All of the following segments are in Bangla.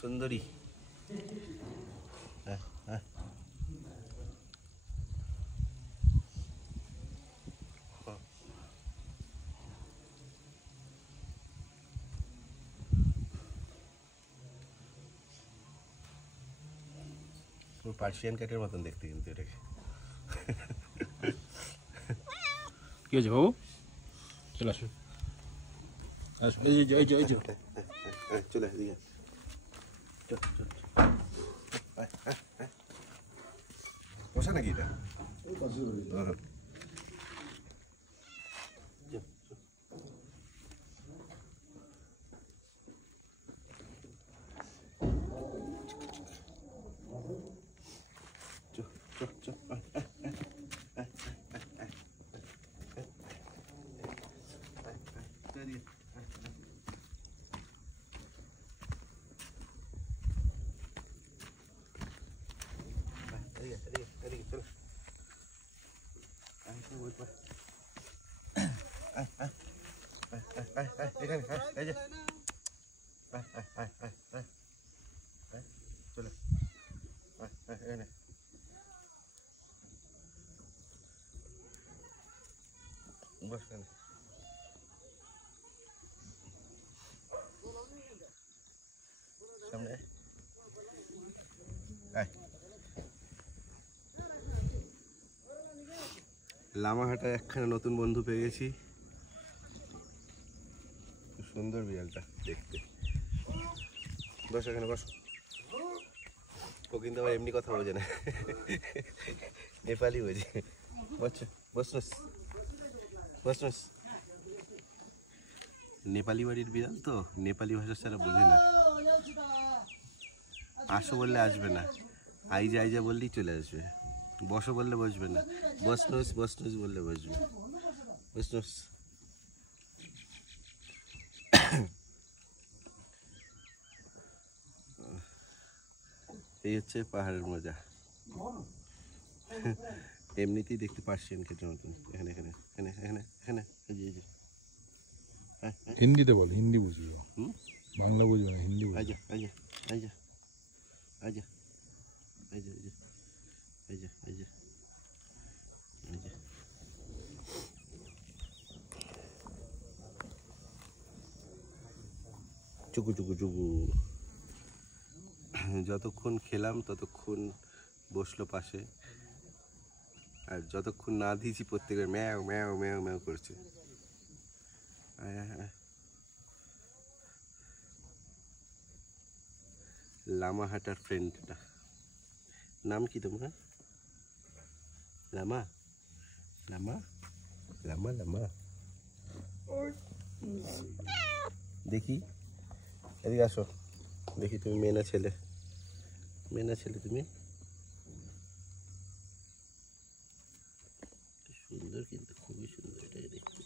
সুন্দরী। পার্সিয়ান ক্যাটের মতন দেখতে কিন্তু এটাকে। কি হয়েছে বাবু? চলে আসো, চলে এদিকে বসা নাকি এটা? চলে বস সামনে। লামাহাটায় একখানা নতুন বন্ধু পেয়ে গেছি। সুন্দর বিড়ালটা দেখতে। বস এখানে বস। ও কিন্তু আমার এমনি কথা বোঝে না, নেপালি বোঝে। বস নেপালি বাড়ির বিড়াল তো, নেপালি ভাষা ছাড়া বোঝে না। আসো বললে আসবে না, আইজা বললেই চলে আসবে। বসো বললে বসবে না, বসনোস বললে বসবে। বসনোস। এই হচ্ছে পাহাড়ের মজা। এমনিতেই দেখতে পার্সিয়ান ক্যাটের মতন। এখানে এখানে এখানে এখানে এখানে এই যে হিন্দিতে বল, হিন্দি বুঝবো, বাংলা বুঝবো না, হিন্দি বুঝবো। আইজা আইজা আইজা আইজা আইজা আইজা আইজা আইজা। চুকু চুকু চুকু। যতক্ষণ খেলাম ততক্ষণ বসলো পাশে, আর যতক্ষণ না দিয়েছি প্রত্যেকের ম্যাও ম্যাও ম্যাও ম্যাও করছে। লামাহাটার ফ্রেন্ডটা। নাম কি তোমার? লামা লামা লামা লামা। দেখি এদিকে আসো, দেখি তুমি মেয়ে না ছেলে? মেয়ে না ছেলে তুমি? সুন্দর কিন্তু, খুবই সুন্দর এটাকে দেখতে।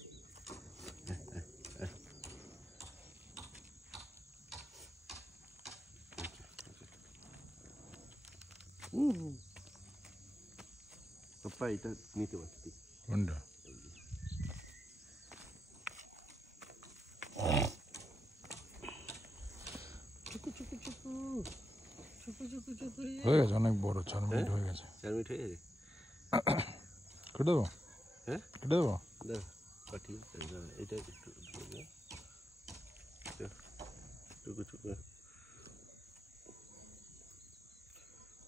পাপা এটা নিতে পারতি কোনটা? হয়ে গেছে অনেক বড়, 4 মিনিট হয়ে গেছে। 4 মিনিট হয়ে গেছে। কেটে দেবো? হ্যাঁ কেটে দেবো। পাঠিয়ে এটা একটু টুকু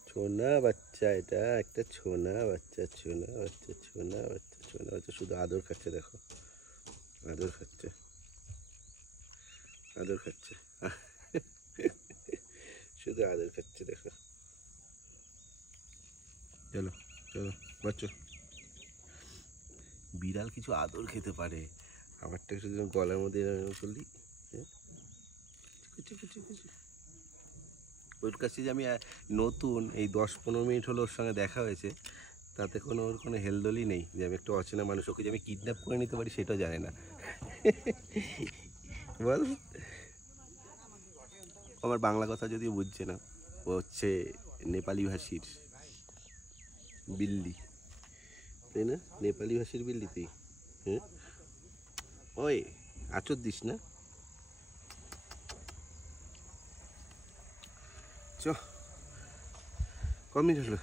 ছোনা বাচ্চা, এটা একটা ছোনা বাচ্চা, ছোনা বাচ্চা, ছোনা বাচ্চা, ছোনা বাচ্চা। শুধু আদর খাচ্ছে, দেখো আদর খাচ্ছে, আদর খাচ্ছে, শুধু আদর খাচ্ছে, দেখো। চলো চলো বাচ্চা। বিড়াল কিছু আদর খেতে পারে, আমারটা শুধু গলার মধ্যে করলি। ওর কাছে যে আমি নতুন, এই 10-15 মিনিট হলো ওর সঙ্গে দেখা হয়েছে, তাতে কোনো ওর কোনো হেলদোলই নেই যে আমি একটা অচেনা মানুষ, ওকে যে আমি কিডন্যাপ করে নিতে পারি সেটাও জানে না। বল, আমার বাংলা কথা যদিও বুঝছে না, ও হচ্ছে নেপালি ভাষীর বিল্লি, তাই না? নেপালি ভাষীর বিল্লি তুই। হ্যাঁ ওই আচর দিস না। চ, কম মিনিট হলো?